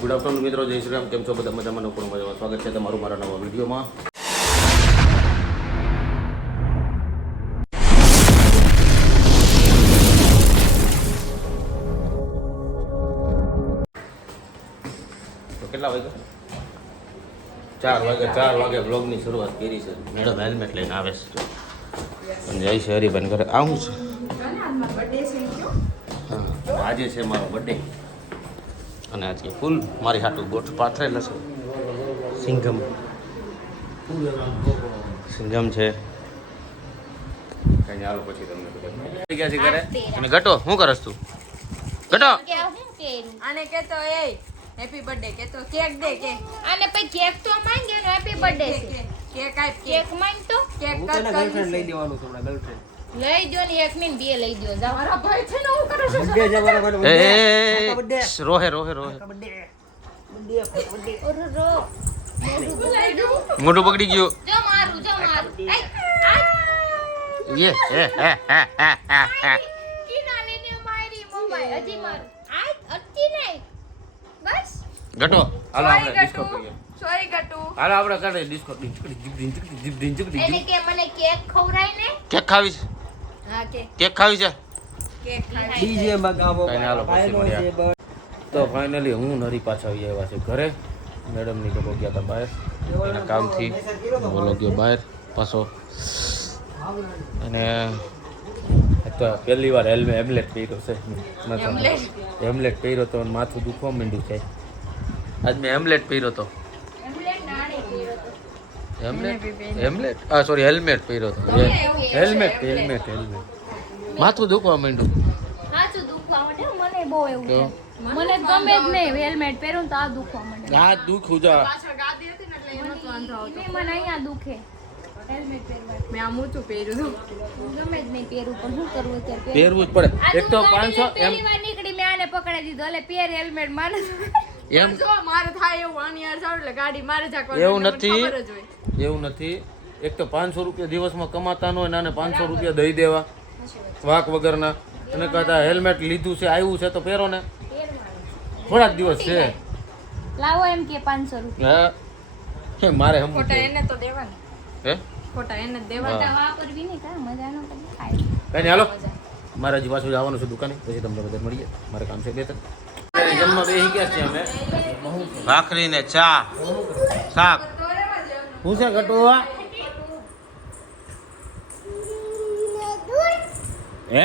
Good afternoon મિત્રો, જય શ્રી રામ. કેમ છો બધા? મજામાં? પૂर्ण મજામાં. સ્વાગત છે તમારું મારા નવા વિડીયોમાં. તો કેટલા વાગ્યા? 4 વાગે બ્લોગની શરૂઆત કરી છે. મેડમ હેલ્મેટ લઈને આવે છે અને જય છે હરિભાઈ ઘરે. આવું છે. હા, આજે છે મારો બર્થડે અને આજે ફૂલ મારી હાટું ગોઠ પાથરેલા છે. સિંઘમ છે. કઈ હાલો પછી તમને બધા ગયા છે ઘરે. અને ગટો શું કરસ તું? ગટો આને કેતો એ હેપી બર્થડે કેતો કેક દે કે આને પછી કેક તો માંગે ને હેપી બર્થડે છે. કેક આપ કેક માંગ તો કેક કટ ગર્લફ્રેન્ડ લઈ દેવાનું છે ગર્લફ્રેન્ડ લઈ જો ને એક ને બે લઈ જો. મારા ભાઈ છે ને હું કરું છું. બર્થડે છે મારા એ બર્થડે રોહે ઓર રો મોઢું પકડી ગયું. જો મારું યે કિના લેને મારી મોબાઈલ હજી મારું આ અટકી નહીં બસ ગટો હાલો આપણે ડિસ્કો કરીએ. સોરી ગટુ હાલો આપણે કરીએ ડિસ્કો. એને કે મને કેક ખવરાય ને કેક ખાવી છે? હા કેક ખાવી છે? કેક ખાય ડીજે મગાવો કઈ હાલો પછી મળ્યા. તો ફાઇનલી હું નરી પાછા આવી આવ્યા છે ઘરે. મેડમની લોકો ગયા હતા બહાર એના કામથી. બોલો ગયો બહાર પાછો અને તો પહેલી વાર હેમલેટ પહેર્યો છે. હેમલેટ પહેર્યો તો માથું દુખવા માંડ્યું છે. આજ મેં હેમલેટ પહેર્યો તો. હેમલેટ સોરી હેલ્મેટ પહેર્યો તો. હેલ્મેટ માથું દુખવા માંડ્યું. સાચું દુખવા માંડે મને બહુ એવું છે. મને ગમે જ નહીં હેલ્મેટ પહેરું તો આ દુખવા માંડે. આ દુખું જા. પાછળ ગાદી હતી ને એટલે એનો તો વાંધો આવતો મને અહીંયા દુખે હેલ્મેટ પહેરવા. મેં આ મૂતું પહેર્યું હતું ગમે જ નહીં પહેરું પણ શું કરવું અત્યારે પહેરવું જ પડે. એક તો 500 એમ પહેલી વાર નીકળી મેં આને પકડી દીધો. એટલે પહેર હેલ્મેટ મારે એમ જો મારે થાય એવું અનિયાર જાવ એટલે ગાડી મારે ઝાકવા એવું નથી. એક તો 500 રૂપિયા દિવસમાં કમાતા ન હોય ને આને 500 રૂપિયા દઈ દેવા વાક વગરના. અને કહેતા હેલ્મેટ લીધું છે આવ્યું છે તો પહેરો ને. થોડાક દિવસ છે. લાવો એમ કે 500 રૂપિયા હે મારે હમ ખોટા એને તો દેવાના હે ખોટા એને જ દેવાના વાપરવી નહીં કા મજા ન કરે ખાય. કઈ નહીં હાલો. મારે હજી પાછું જવાનું છે દુકાને. પછી તમને બધા મળીએ. મારે કામ છે 2-3. જમવા બેસી ગયા છીએ અમે. ભાખરી ને ચા શાક. શું છે ગટુઆ? હે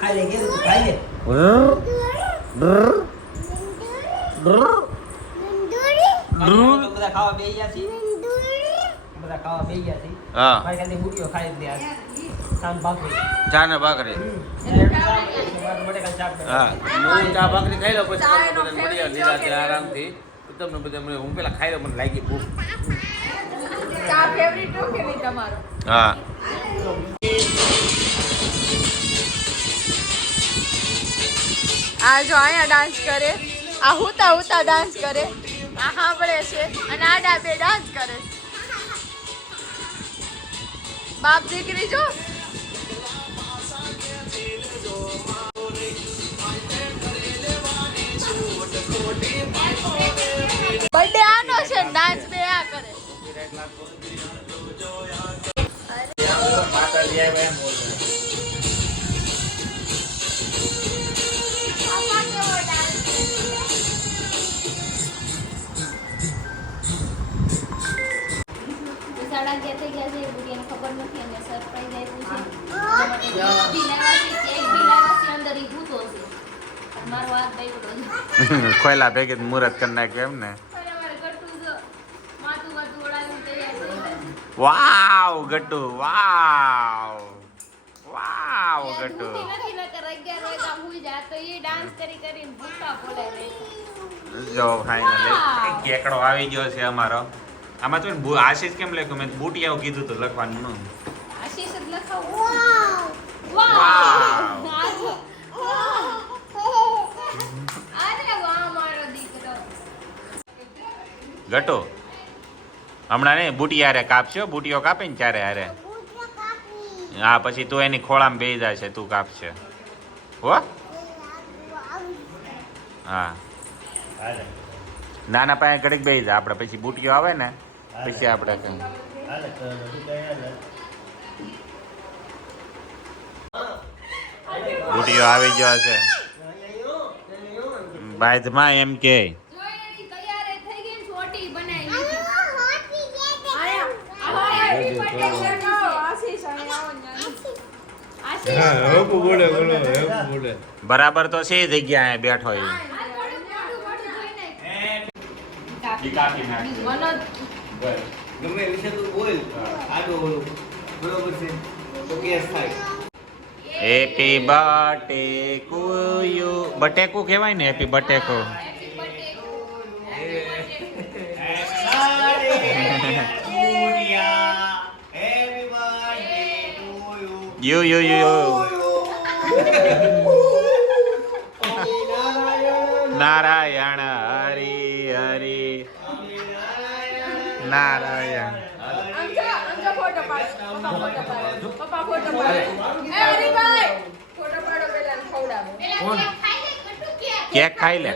ખાઈ લે કે ખાઈ લે બધા ખાવા બેહી ગયા છે હા ભાઈ ખાલી બુટીઓ ખાઈ દે આ સામ ભાખરી ચા ને ભાખરી. હા હું ચા ભાખરી ખાઈ લો પછી તમને બધા મળીએ નિરાંતે આરામથી. તમને બધા મળીએ. હું પેલા ખાઈ લો મને લાગી ભૂખ. ચા ફેવરિટ હો કે નહીં તમારો હા આ જો અહીંયા ડાન્સ કરે આ હુતા ડાન્સ કરે આ સાંભળે છે અને આ ડાબે ડાન્સ કરે બાપ દીકરી જો બર્થડે આનો છે ડાન્સ બે આ કરે સાડા 11 થઈ ગયા છે. બુટિયાને ખબર નથી અને સરપ્રાઈઝ આપ્યું છે. કેક બી લાવ્યા છે અંદર ઈ ભૂતો છે. પણ મારો હાથ બગડ્યો છે. ખોયલા ભેગે મુહૂર્ત કરી નાખ્યું એમ ને. અરે મારે ગટ્ટુ જો માથું વાતું ઓળાવીને તૈયાર થઈ જાય. વાવ ગટુ વાવ ગટુ. ભૂતી નથી નકર 11 વાગ્યા હુઈ જાય તો ઈ ડાન્સ કરીને ભૂતા બોલે રહે. જો ફાઇનલી કેકડો આવી ગયો છે અમારો. આમાં તો આશીષ કેમ લખ્યું? મેં બુટિયાઓ કીધું તો લખવાનું નું. આશીષ જ લખાવું. વાવ અરે વાહ મારો દીકરો. ગટુ હમણાં ને બુટિયા હારે કાપશો. બુટિયો કાપે ને ત્યારે હારે. હા પછી તું એની ખોળામાં બેસી જાય છે. તું કાપશે હો. હા નાના પાસે ઘડીક બેસી જા આપણે પછી બુટીઓ આવે ને પછી આપણે બુટીઓ આવી ગયો છે બાજમાં એમ કે બરાબર તો છે જગ્યા બેઠો એ ગમે વિશે તું બોલ આડો બોલું બરોબર છે તો કેસ થાય હેપી બર્થડે ટુ યુ બટેકુ કહેવાય ને હેપી બટેકુ you you you Narayan Hari Hari Narayan cake ખાઈ લે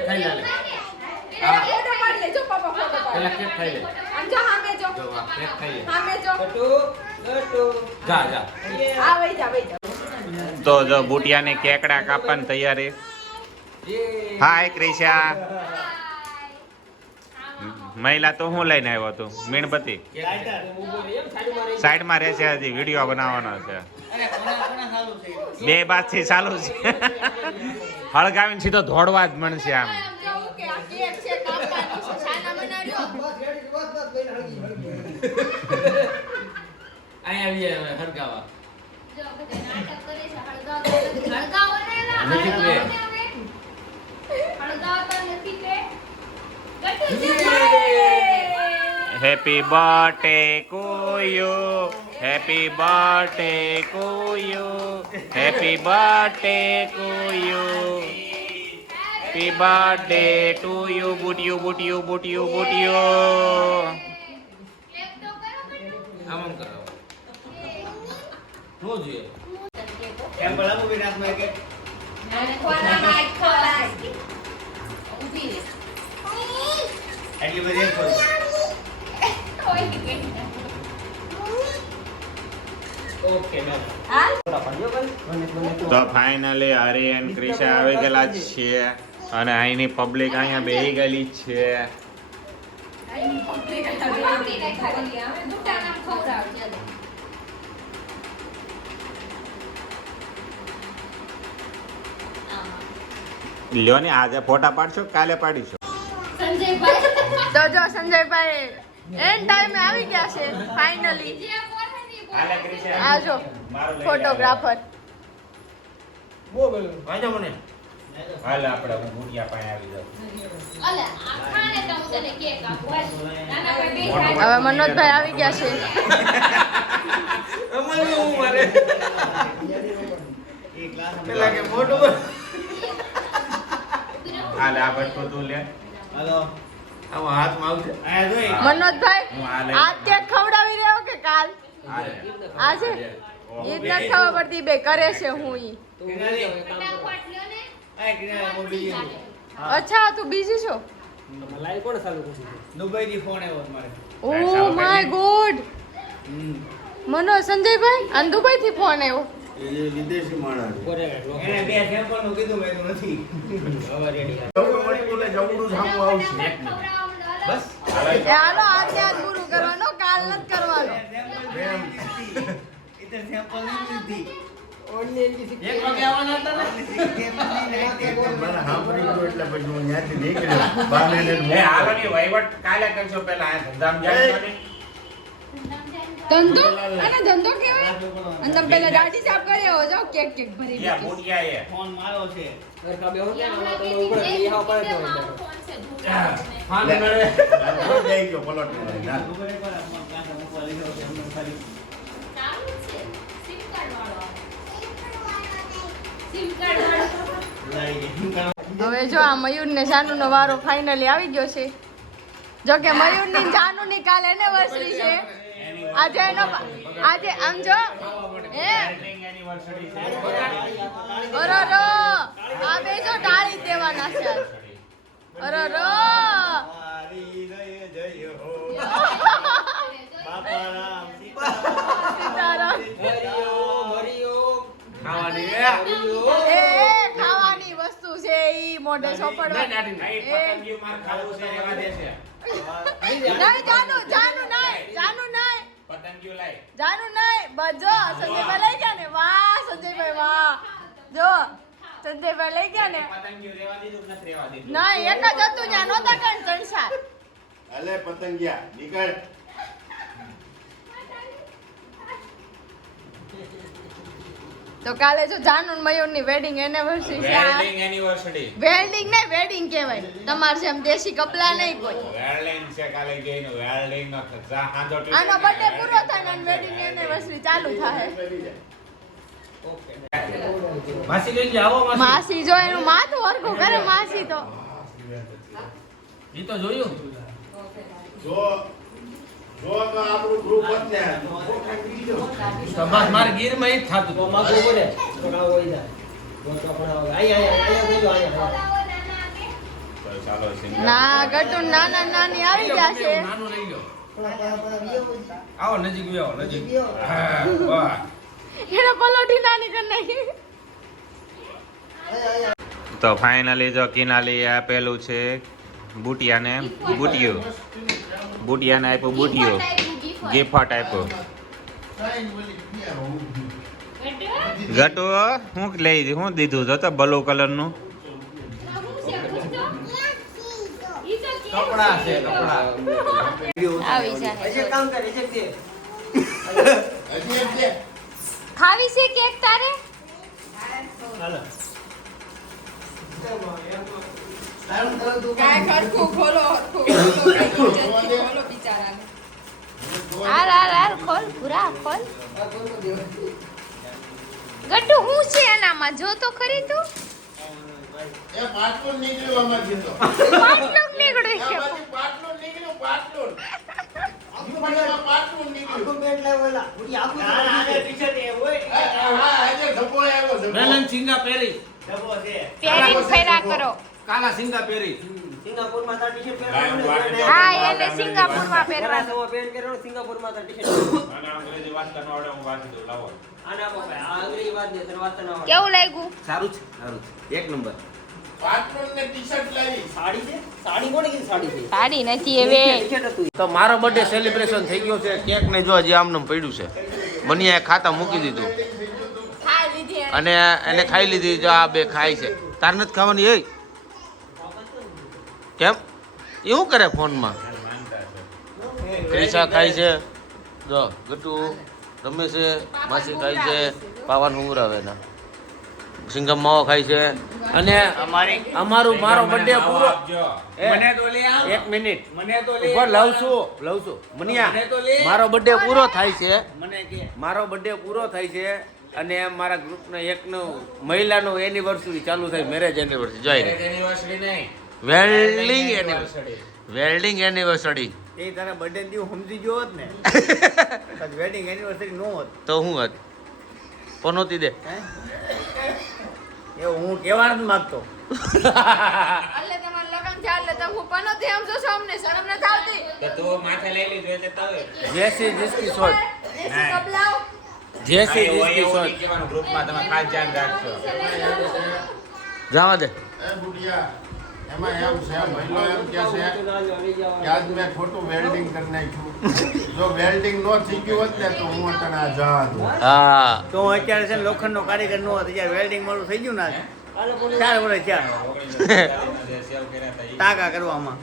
તો જો બુટિયાને કેકડા કાપવાની તૈયારી હાય ક્રિશા મહિલા તો હું લઈને આવ્યો તું મીણબત્તી સાઈડમાં રહેશે હજી વિડીયો બનાવવાનો છે બે બાજથી ચાલુ છે હળગાવીને સીધો દોડવા જ મળશે આમ હેપી બર્થડે કોયો હેપી બર્થડે કોયો હેપી બર્થડે કોયો હેપી બર્થડે ટુ યુ બુટિયો બુટિયો બુટિયો બુટિયો આમ કરો નો જોઈએ એમ બળાવો વિરાટમાં કે એટલી બધી ખોલ ઓકે નો તો ફાઇનલી હરી એન્ડ ક્રિશા આવી ગયેલા જ છીએ અને અહીંની પબ્લિક અહીંયા બેહી ગયેલી જ છે લ્યો ને આજે ફોટા પાડશો કાલે પાડીશો તો જો સંજયભાઈ એન્ડ ટાઈમે આવી ગયા છે ફાઇનલી આ જો ફોટોગ્રાફર વાંચો મને હાલ આપણે હું બુટિયા પાસે આવી જાઉં હવે મનોજભાઈ આવી ગયા છે અમારું હું મારે એક ક્લાસ પેલા કે ફોટો હાલ આ બટકો તું લે હાલો આવો હાથમાં આવશે આ જોઈ મનોજભાઈ હું આ લઈ આજ કેક ખવડાવી રહ્યો કે કાલ આજે એ જ નથી ખબર પડતી બે કરે છે હું ઈ અચ્છા તું બીજી છો દુબઈ થી ફોન આવ્યો મારે ઓ માય ગોડ મનોજ સંજયભાઈ અને દુબઈ થી ફોન આવ્યો એને બે સેમ્પલ નું કીધું મેં તો નથી હવે રેડી બસ એ હાલો આજે આજ પૂરું કરવાનો કાલ નથી કરવાનો ઇતર સેમ્પલ નહીં લીધી એક વાગે આવવાના હતા ને એ હાલો ની વહીવટ કાલે કરશો પેલા આ ધંધામ જાય ધંધો અને ધંધો કેવાય અને તમે પેલા દાઢી સાફ કરી આવો જાઓ કેક કેક ભરી યા બુટિયા એ ફોન માર્યો છે હવે જો આ મયુર ને જાનુ નો વારો ફાઇનલી આવી ગયો છે જો કે મયુર ની જાનુ ની કાલ એનિવર્સરી છે આજે એનો આજે આમ જો હે અરે આ બે જો ટાળી દેવાના છે અરે રો મારી જય જય હો બાપા રામ સીતારામ. ખાવાની એ ખાવાની વસ્તુ છે ઈ મોઢે ચોપડવા નહીં, પતંગિયું માર ખાવું છે, રહેવા દે છે. નહીં જાનું નહીં પતંગિયું લાય. જાનું નહીં બજો સંજયભાઈ લઈ ગયા ને વાહ સંજયભાઈ વાહ જો સંજયભાઈ લઈ ગયા ને પતંગિયું રહેવા દીધું કે નથી રહેવા દીધું? નહીં એક જ હતું ત્યાં નહોતા કઈ સંસાર અલે પતંગિયા નીકળ તો કાલે જો જાનુ ને મયુર ની વેડિંગ એનિવર્સરી છે વેલ્ડિંગ એનિવર્સરી. વેલ્ડિંગ નહીં વેડિંગ કહેવાય તમારે જેમ દેશી કપડા નહીં કોઈ વેલ્ડિંગ છે કાલે ગઈનું વેલ્ડિંગ નો જા હાંધો ટીપ. આનો બર્થડે પૂરો થાય ને વેડિંગ એનિવર્સરી ચાલુ થાય માસી કઈ ગયા? આવો માસી. માસી જો એનું માથું હરખું કરે માસી તો ઈ તો જોયું. જો તો આપણું ગ્રુપ જ ને તો બસ મારે ગીરમાં ઈ જ થાતું હતું. ચાલો સિંગલ. ના ગટુ નાના નાની આવી ગયા છે નાનું લઈ લો. આવો નજીક આવો નજીક. હા, વાહ. એને પલોઠી નાની કરી નાખી તો ફાઇનલી જો કિનાલી આપેલું છે બુટિયાને બુટિયું. બુટિયાને આપ્યું બુટિયું. ગિફ્ટ આપ્યું. ગટુ હું લઈ હું દીધું જો તો બ્લુ કલરનું. કપડા છે કપડા. આવી જાય હજી એક છે ખાવી છે કેક તારે ખોલ પૂરા ખોલ ગટ્ટુ હું છે એનામાં જો તો ખરી તું એ પાટલું નીકળ્યું આમાંથી તો પાટલું નીકળ્યું છે આમાંથી પાટલું નીકળ્યું પાટલું પાટલું નીકળ્યું હા આજે ધબ્બો આવ્યો ધબ્બો મેલન સિંગા પહેરી. પહેરીને ફેરા કરો કાલા સિંગા પહેરી. હા એને સિંગાપુરમાં પહેરવાનું કેવું લાગ્યું સારું છે એક નંબર. પાટલું ને ટી-શર્ટ લાવી સાડી નથી હવે તો મારો બર્થડે સેલિબ્રેશન થઈ ગયો છે. કેક ને જો હજી આમનું પડ્યું છે. બનિયાએ ખાતા મૂકી દીધું ખાઈ લીધી અને એને ખાઈ લીધી. જો આ બે ખાય છે. તાર નથી ખાવાની? એ કેમ એવું કરે ફોનમાં? ક્રિશા ખાય છે, જો ગટુ રમે છે, માસી ખાય છે, પાવાન હુંગરાવે ના સિંગમ માવો ખાય છે. અને અમારું મારો બર્થડે પૂરો. એક મિનિટ ઉપર લઉં છું મનિયા. મારો બર્થડે પૂરો થાય છે. મારો બર્થડે પૂરો થાય છે અને મારા ગ્રુપનો એકનું મહિલાનું એનિવર્સરી ચાલુ થાય. મેરેજ એનિવર્સરી જોઈ વેલ્ડિંગ એનિવર્સરી એ તારા બર્થડે દી સમજી ગયો હોત ને વેડિંગ એનિવર્સરી નો હોત તો હું હત પનોતી દે. એ હું કેવા નથી માંગતો એટલે તમારે લગન થયા એટલે તમે હું પણ નથી આમ જોશો અમને શરમ નથી આવતી જેસી જીસકી સોચ દેશી કપડાઓ જેસી જીસકી સોચ ગ્રુપમાં તમે ખાસ ધ્યાન રાખજો. જવા દે. એ બુડિયા એમાં એમ છે મહિલો એમ કે છે કે આજ મેં ખોટું વેલ્ડિંગ કરી નાખ્યું જો વેલ્ડિંગ નો થઈ ગયું હોત ને તો હું તને આ જા દઉં હા તો હું અત્યારે છે ને લોખંડનો કારીગર નો હતો જ્યારે વેલ્ડિંગ મારું થઈ ગયું ને 4 વર્ષ થયા ટાંકા કરવામાં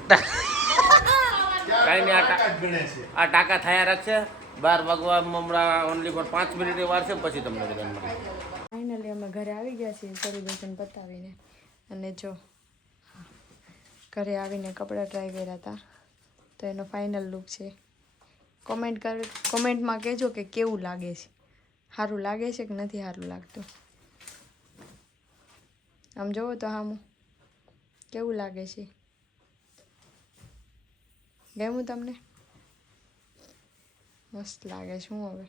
કાંઈ નહીં. તાકાત ગણે છે આ ટાંકા થયા રાખશે. 12 વાગવા હમણાં ઓનલી ફોર 5 મિનિટની વાર છે પછી તમને બધાને મળે. ફાઇનલી અમે ઘરે આવી ગયા છીએ સેલિબ્રેશન પતાવીને અને જો ઘરે આવીને કપડાં ટ્રાય કર્યા હતા તો એનો ફાઇનલ લુક છે. કોમેન્ટમાં કહેજો કે કેવું લાગે છે, સારું લાગે છે કે નથી સારું લાગતું. આમ જોવો તો આમ કેવું લાગે છે, ગમ્યું તમને? મસ્ત લાગે છે. હું હવે